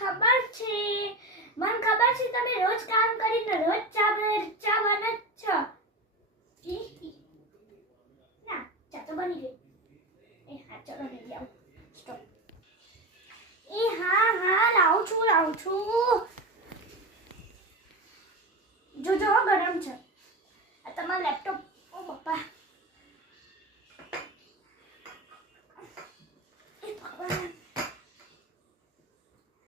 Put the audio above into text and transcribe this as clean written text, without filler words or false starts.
ખબર છે તમે રોજ કામ કરીને રોજ ચાવાના જ છો ના ચા તો બની ગઈ એ હા ચલો લઈ આવું સ્ટોપ એ હા લાવું છું